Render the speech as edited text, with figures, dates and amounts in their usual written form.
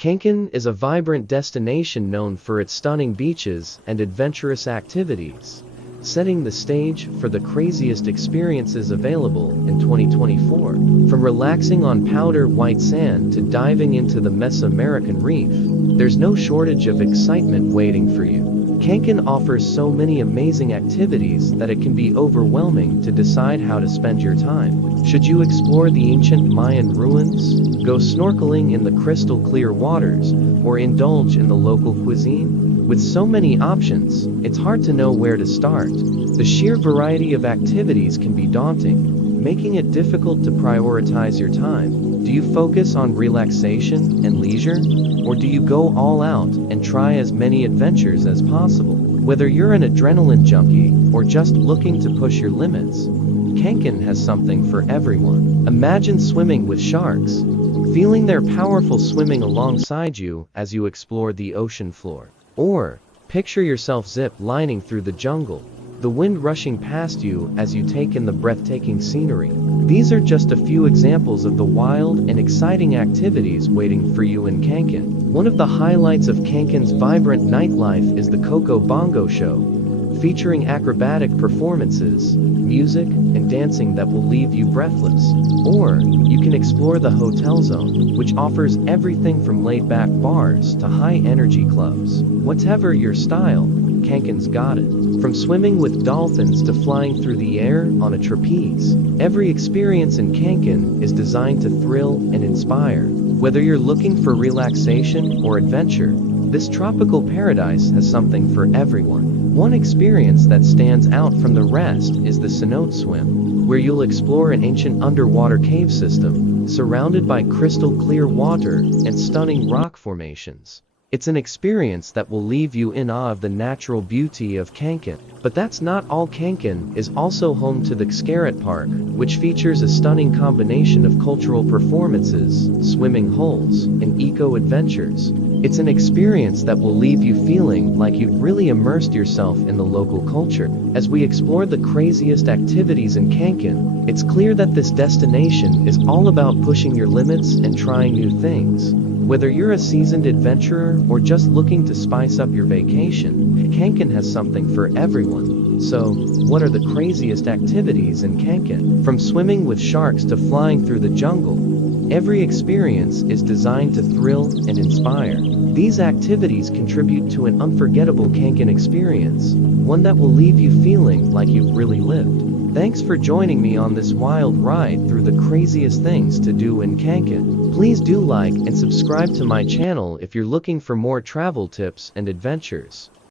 Cancun is a vibrant destination known for its stunning beaches and adventurous activities, setting the stage for the craziest experiences available in 2024. From relaxing on powder white sand to diving into the Mesoamerican reef, there's no shortage of excitement waiting for you. Cancun offers so many amazing activities that it can be overwhelming to decide how to spend your time. Should you explore the ancient Mayan ruins, go snorkeling in the crystal clear waters, or indulge in the local cuisine? With so many options, it's hard to know where to start. The sheer variety of activities can be daunting, making it difficult to prioritize your time. Do you focus on relaxation and leisure, or do you go all out and try as many adventures as possible? Whether you're an adrenaline junkie or just looking to push your limits, Cancun has something for everyone. Imagine swimming with sharks, feeling their powerful swimming alongside you as you explore the ocean floor. Or, picture yourself zip-lining through the jungle, the wind rushing past you as you take in the breathtaking scenery. These are just a few examples of the wild and exciting activities waiting for you in Cancun. One of the highlights of Cancun's vibrant nightlife is the Coco Bongo Show, featuring acrobatic performances, music, and dancing that will leave you breathless. Or, you can explore the Hotel Zone, which offers everything from laid-back bars to high-energy clubs. Whatever your style, Cancun's got it. From swimming with dolphins to flying through the air on a trapeze, every experience in Cancun is designed to thrill and inspire. Whether you're looking for relaxation or adventure, this tropical paradise has something for everyone. One experience that stands out from the rest is the cenote swim, where you'll explore an ancient underwater cave system, surrounded by crystal clear water and stunning rock formations. It's an experience that will leave you in awe of the natural beauty of Cancun. But that's not all. Cancun is also home to the Xcaret Park, which features a stunning combination of cultural performances, swimming holes, and eco-adventures. It's an experience that will leave you feeling like you've really immersed yourself in the local culture. As we explore the craziest activities in Cancun, it's clear that this destination is all about pushing your limits and trying new things. Whether you're a seasoned adventurer or just looking to spice up your vacation, Cancun has something for everyone. So, what are the craziest activities in Cancun? From swimming with sharks to flying through the jungle, every experience is designed to thrill and inspire. These activities contribute to an unforgettable Cancun experience, one that will leave you feeling like you've really lived. Thanks for joining me on this wild ride through the craziest things to do in Cancun. Please do like and subscribe to my channel if you're looking for more travel tips and adventures.